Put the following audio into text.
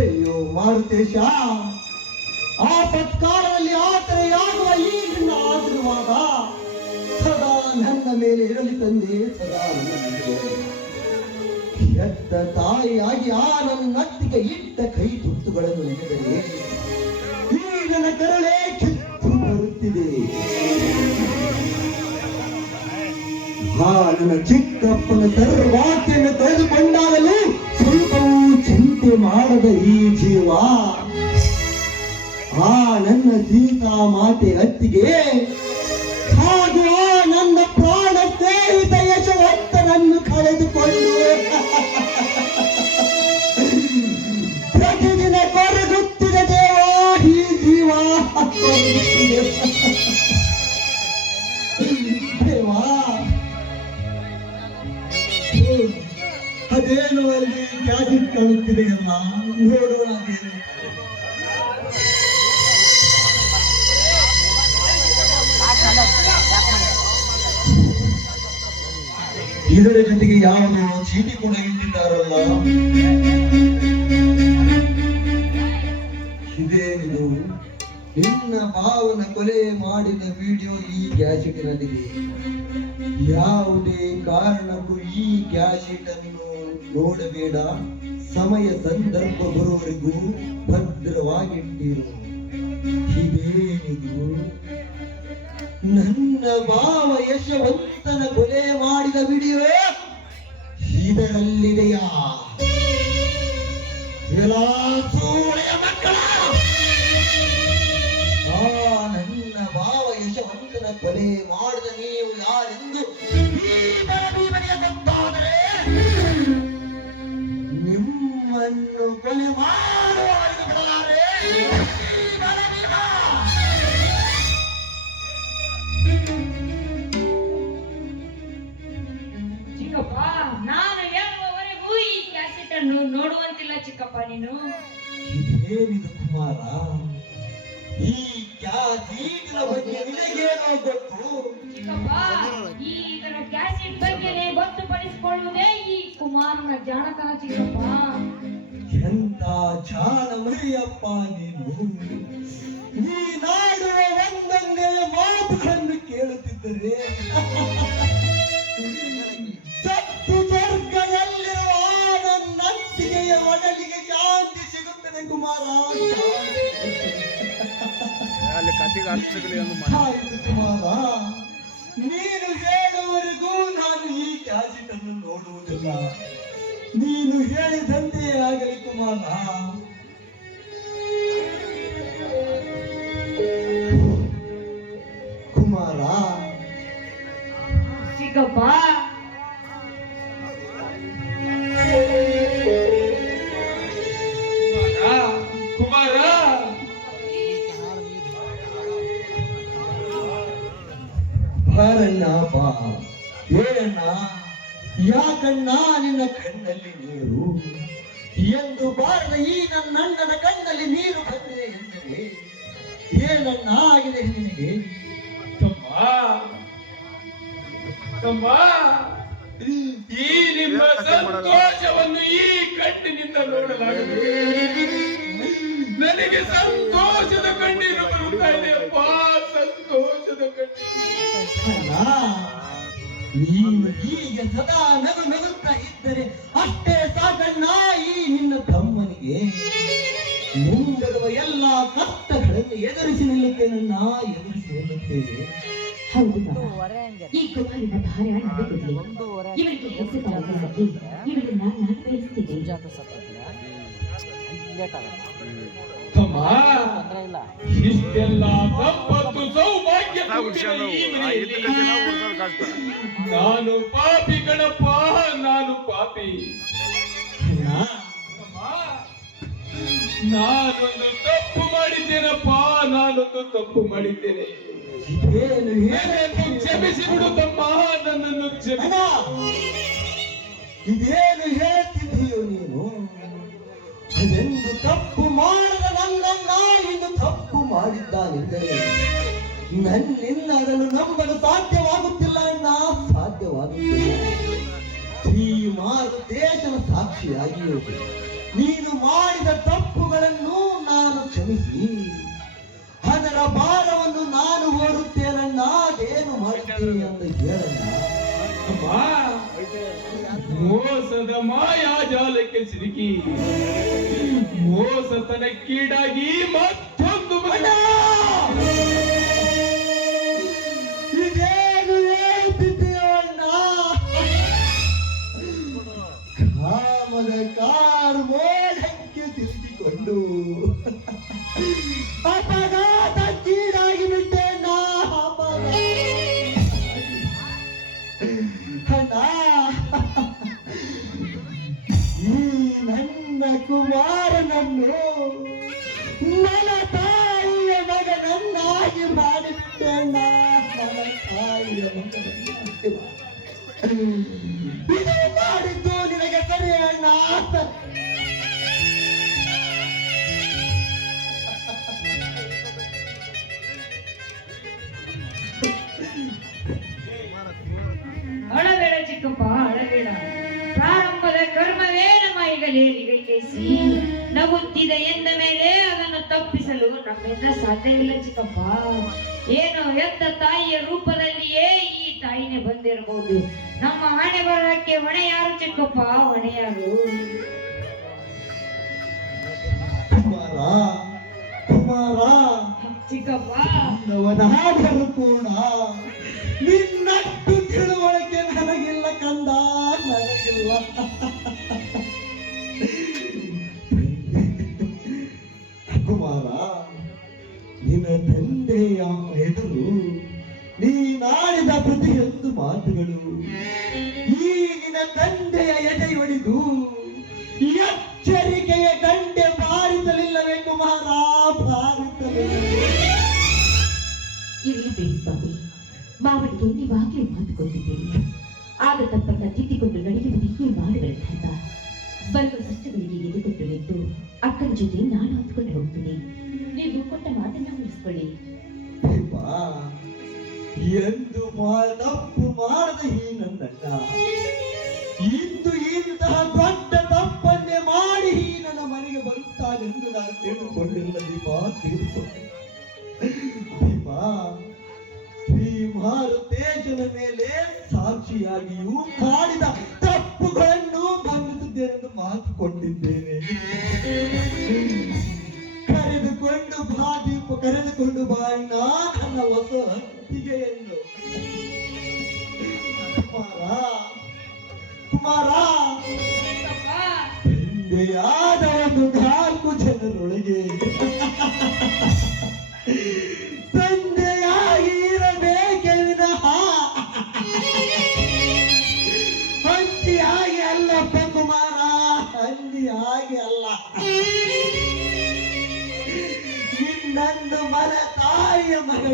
ಅಯ್ಯೋ ಮಾರುತೇಶ, ಆಪತ್ಕಾಲದಲ್ಲಿ ಆತರೆಯಾಗುವ ಈ ನಿನ್ನ ಆಶೀರ್ವಾದ ಸದಾ ನನ್ನ ಮೇಲೆ ಇರಲಿ ತಂದೆ, ಸದಾ ನನ್ನ ಮೇಲೆ. ಎತ್ತ ತಾಯಿಯಾಗಿ ಆ ನನ್ನತ್ತಿಗೆ ಇಟ್ಟ ಕೈ ತುತ್ತುಗಳನ್ನು ನೆನೆದರೆ ಈ ನನ್ನ ಕರಳೆ ಕಿತ್ತು ಬರುತ್ತಿದೆ. ನನ್ನ ಚಿಕ್ಕಪ್ಪನ ಸರ್ವಾತಿಯನ್ನು ಕಳೆದುಕೊಂಡಾಗಲೂ ಸ್ವಲ್ಪವೂ ಚಿಂತೆ ಮಾಡದ ಈ ಜೀವ ಆ ನನ್ನ ಸೀತಾ ಮಾತೆ ಅತ್ತಿಗೆ ಹಾಗೂ ಆ ನನ್ನ ಪ್ರಾಣ ಸ್ನೇಹಿತ ಯಶವಂತನನ್ನು ಕಳೆದುಕೊಂಡು ಪ್ರತಿದಿನ ಕೊರಗುತ್ತಿದೆ ದೇವ ಈ ಜೀವ. ದೇವಾ, ಅದೇನು ಅಲ್ಲಿ ಕ್ಯಾಸೆಟ್ ಕಾಣುತ್ತಿದೆಯಲ್ಲ, ನೋಡೋಣ ಅದೇನು. ಇದರ ಜೊತೆಗೆ ಯಾವುದೋ ಚೀಟಿ ಕೂಡ ಇಟ್ಟಿದ್ದಾರಲ್ಲ, ಇದೇನಿದು? ನಿನ್ನ ಭಾವನ ಕೊಲೆ ಮಾಡಿದ ವಿಡಿಯೋ ಈ ಗ್ಯಾಜೆಟ್ನಲ್ಲಿದೆ. ಯಾವುದೇ ಕಾರಣಕ್ಕೂ ಈ ಗ್ಯಾಜೆಟ್ ಅನ್ನು ನೋಡಬೇಡ, ಸಮಯ ಸಂದರ್ಭ ಬರುವವರೆಗೂ ಭದ್ರವಾಗಿಟ್ಟಿರು. ಇದೇನಿದು? ನನ್ನ ಭಾವ ಯಶವಂತನ ಕೊಲೆ ಮಾಡಿದ ವಿಡಿಯೋ ಇದರಲ್ಲಿದೆಯಾ? ಮಕ್ಕಳ, ನನ್ನ ಭಾವ ಯಶವಂತನ ಕೊಲೆ ಮಾಡಿದ ನೀವು ಯಾರೆಂದು ಗೊತ್ತಾದರೆ ನಿಮ್ಮನ್ನು ಕೊಲೆ ಮಾಡುವವರಿಗೆ ಬಿಡಲಾರೆ. ಚಿಕ್ಕಪ್ಪ, ನಾನು ಹೇಳುವವರೆಗೂ ಈ ಕ್ಯಾಸೆಟ್ ಅನ್ನು ನೋಡುವಂತಿಲ್ಲ ಚಿಕ್ಕಪ್ಪ ನೀನು. ಇದೇನಿದು ಕುಮಾರ? ಈ ಕ್ಯಾಸೆಟ್ನ ಬಗ್ಗೆ ನಿನಗೇನೋ ಗೊತ್ತು? ಚಿಕ್ಕಪ್ಪ, ಈ ಇದರ ಕ್ಯಾಸೆಟ್ ಬಗ್ಗೆ ಗೊತ್ತುಪಡಿಸಿಕೊಳ್ಳುವುದೇ ಈ ಕುಮಾರನ ಜಾಣತನ ಚಿಕ್ಕಪ್ಪ. ಎಂತ ಜಾಣ ಮರಿಯಪ್ಪ ನೀನು. ನೀನಾಡುವ ಒಂದೊಂದೇ ಮಾತುಗಳನ್ನು ಕೇಳುತ್ತಿದ್ದರೆ ಸತ್ತು ಸ್ವರ್ಗದಲ್ಲಿರುವ ನನ್ನತ್ತಿಗೆಯ ಒಡಲಿಗೆ ಶಾಂತಿ ಸಿಗುತ್ತದೆ ಕುಮಾರ. ಕುಮಾರ, ನೀನು ಹೇಳುವವರೆಗೂ ನಾನು ಈ ಕ್ಯಾಸೆಟ್ ಅನ್ನು ನೋಡುವುದಿಲ್ಲ. ನೀನು ಹೇಳಿದಂತೆ ಆಗಲಿ ಕುಮಾರ. ಕುಮಾರ, ಚಿಕ್ಕಪ್ಪ, ಕುಮಾರ, ಬಾರಣ್ಣ ಬಾ. ಹೇಳಣ್ಣ, ಯಾಕಣ್ಣ ನಿನ್ನ ಕಣ್ಣಲ್ಲಿ ನೀರು? ಎಂದು ಬಾರದ ಈ ನನ್ನಣ್ಣನ ಕಣ್ಣಲ್ಲಿ ನೀರು ಬಂದಿದೆ ಎಂದರೆ ಏನಣ್ಣ ಆಗಿದೆ ನಿನಗೆ? ತಮ್ಮ, ಈ ನಿಮ್ಮ ಸಂತೋಷವನ್ನು ಈ ಕಣ್ಣಿನಿಂದ ನೋಡಲಾಗದು. ನನಗೆ ಸಂತೋಷದ ಕಣ್ಣೀರು ಬರುತ್ತಾ ಇದೆಯಪ್ಪ, ಸಂತೋಷದ ಕಣ್ಣೀರು. ನೀನು ಹೀಗೆ ಸದಾ ನಗು ನಗುತ್ತಾ ಇದ್ದರೆ ಅಷ್ಟೇ ಸಾಕಣ್ಣ ಈ ನಿನ್ನ ತಮ್ಮನಿಗೆ. ಮುಂಬರುವ ಎಲ್ಲ ಕಷ್ಟಗಳನ್ನು ಎದುರಿಸಿ ನಿಲ್ಲುತ್ತೇನನ್ನ, ಎದುರಿಸಿ ನಿಲ್ಲುತ್ತೇವೆ. ಹೌದು, ಈ ಕುಮಾರಿನ ಭಾರ ನನಗಿರಲಿ. ಇವರಿಗೆ ಹೆಸರು ತರಬೇಕಿ, ಇವರನ್ನ ನಾನು ಬೆಳೆಸ್ತೀನಿ. ತಮ್ಮ, ಇಷ್ಟೆಲ್ಲ ಸಂಪತ್ತು ಸೌಭಾಗ್ಯ ನಾನು ಪಾಪಿ ಕಣಪ್ಪ, ನಾನು ಪಾಪಿ. ನಾನೊಂದು ತಪ್ಪು ಮಾಡಿದ್ದೇನಪ್ಪ, ನಾನೊಂದು ತಪ್ಪು ಮಾಡಿದ್ದೇನೆ. ಕ್ಷಮಿಸಿ ಬಿಡು ತಮ್ಮ, ನನ್ನನ್ನು ಇದೇನು ಹೇಳ್ತಿದ್ದೀಯೋ ನೀನು? ಅದೆಂದು ತಪ್ಪು ಮಾಡದ ನನ್ನನ್ನ ಇಂದು ತಪ್ಪು ಮಾಡಿದ್ದಾನೆಂದರೆ ನನ್ನಿಂದ ಅದನ್ನು ನಂಬಲು ಸಾಧ್ಯವಾಗುತ್ತಿಲ್ಲ ಅಣ್ಣ, ಸಾಧ್ಯವಾಗುತ್ತಿಲ್ಲ. ಈ ಮಾರು ದೇಶದ ಸಾಕ್ಷಿಯಾಗಿಯೂ ನೀನು ಮಾಡಿದ ತಪ್ಪು ಕೊಡಿಸಿ ಅದರ ಭಾರವನ್ನು ನಾನು ಓಡುತ್ತೇನಣ್ಣ, ಅದೇನು ಮಾಡ್ತೀನಿ ಅಂತ ಹೇಳಣ್ಣ. ಅಮ್ಮ, ಮೋಸದ ಮಾಯಾಜಾಲಕ್ಕೆ ಸಿಲುಕಿ ಮೋಸತನಕ್ಕೀಡಾಗಿ ಮತ್ತೊಂದು ಅಣ್ಣ! ಇದೇನು ಹೇಳ್ತಿದ್ದೀಯೋ ಅಣ್ಣ? ಕಾಮದ ಕಾರು ಮೋಡಕ್ಕೆ ಸಿಲುಕಿಕೊಂಡು ಅಪಘಾತಕ್ಕೀಡಾಗಿ ಬಿಟ್ಟೆ ಅಣ್ಣ. ಅಣ್ಣ, ಈ ನನ್ನ ಕುಮಾರನನ್ನು ನನ್ನ ತಾಯಿಯ ಮಗನನ್ನಾಗಿ ಮಾಡಿಬಿಟ್ಟೆ ಅಣ್ಣ. ನನ್ನ ತಾಯಿಯ ಮಗನನ್ನಾಗಿ ಇದು ಮಾಡಿದ್ದು ನಿನಗೆ ಸರಿ ಅಣ್ಣ. ಅಳಬೇಡ ಚಿಕ್ಕಪ್ಪ, ಅಳಬೇಡ. ಪ್ರಾರಂಭದ ಕರ್ಮವೇ ನಮ್ಮ ಈಗಲೇರಿಗೈಸಿ ನಗುತ್ತಿದೆ ಎಂದ ಮೇಲೆ ಅದನ್ನು ತಪ್ಪಿಸಲು ನಮ್ಮಿಂದ ಸಾಧ್ಯವಿಲ್ಲ ಚಿಕ್ಕಪ್ಪ. ಏನು ಎತ್ತ ತಾಯಿಯ ರೂಪದಲ್ಲಿಯೇ ಈ ತಾಯಿನೇ ಬಂದಿರಬಹುದು. ನಮ್ಮ ಹಣೆ ಬರಕ್ಕೆ ಹೊಣೆ ಯಾರು ಚಿಕ್ಕಪ್ಪ, ಹೊಣೆ ಯಾರು? ಕುಮಾರ, ಕುಮಾರ, ಚಿಕ್ಕಪ್ಪ, ನವನಾದರೂ ಕೂಡ ನಿನ್ನಟ್ಟು ತಿಳುವಳಿಕೆ ನನಗಿಲ್ಲ ಕಂದ, ನನಗಿಲ್ಲ. ಕುಮಾರ, ನಿನ್ನ ತಂದೆಯ ಎದುರು ನೀನಾಡಿದ ಪ್ರತಿಯೊಂದು ಮಾತುಗಳು ಈ ನಿನ್ನ ತಂದೆಯ ಎದೆ ಹೊಡೆದು ಎಚ್ಚರಿಕೆಯ ಗಂಟೆ ಬಾರಿಸಲಿಲ್ಲವೇ ಕುಮಾರ, ಬಾರಿಸಲಿಲ್ಲ. ಇರಲಿ ಬಿಡಿ ಸ್ವಾಮಿ, ಮಾವನಿಗೆ ನೀವಾಗಲೇ ಮಾತು ಕೊಟ್ಟಿದ್ದೀರಿ. ಆಗ ತಪ್ಪನ್ನ ತಿದ್ದಿಕೊಂಡು ನಡೆಯುವುದು ಈ ಮಾಡುವ ಧರ್ಮ. ಬರುವ ಕಷ್ಟಗಳಿಗೆ ಎದುರುಕೊಟ್ಟು ನಿಂತು ಅಕ್ಕನ ಜೊತೆ ನಾನು ಹೊತ್ಕೊಂಡು ಹೋಗ್ತೀನಿ. ನೀವು ಕೊಟ್ಟ ಮಾತನ್ನ ಉಳಿಸ್ಕೊಳ್ಳಿ. ಎಂದು ತಪ್ಪು ಮಾಡದ ಈ ನನ್ನಣ್ಣ ಇಂದು ಇಂತಹ ದೊಡ್ಡ ತಪ್ಪನ್ನೇ ಮಾಡಿ ಈ ನನ್ನ ಮನೆಗೆ ಬರುತ್ತಾನೆಂದು ನಾನು ತಿಳಿದುಕೊಂಡಿಲ್ಲ. ದೀಪ, ತಿಳಿದುಕೊಂಡೆ. ದೀಪ, ಶ್ರೀ ಮಾರುತೇಶನ ಮೇಲೆ ಸಾಕ್ಷಿಯಾಗಿಯೂ ಮಾಡಿದ ತಪ್ಪುಗಳನ್ನು ಮನ್ನಿಸುತ್ತೇನೆಂದು ಮಾತು ಕೊಟ್ಟಿದ್ದೇನೆ. ಕರೆದುಕೊಂಡು ಬಾ ಅಣ್ಣ ನನ್ನ ಹೊಸ ಹತ್ತಿಗೆಯನ್ನು. ಕುಮಾರ, ಕುಮಾರ, ತಂದೆಯಾದ ಒಂದು 4 ಜನರೊಳಗೆ ತಂದೆಯಾಗಿ ಇರಬೇಕೆ ವಿನಃ ಹಂದಿಯಾಗಿ ಅಲ್ಲಪ್ಪ ಕುಮಾರ, ಹಂದಿಯಾಗಿ ಅಲ್ಲ. ನಿನ್ನನ್ನು ಮನ ತಾಯಿಯ ಮಗ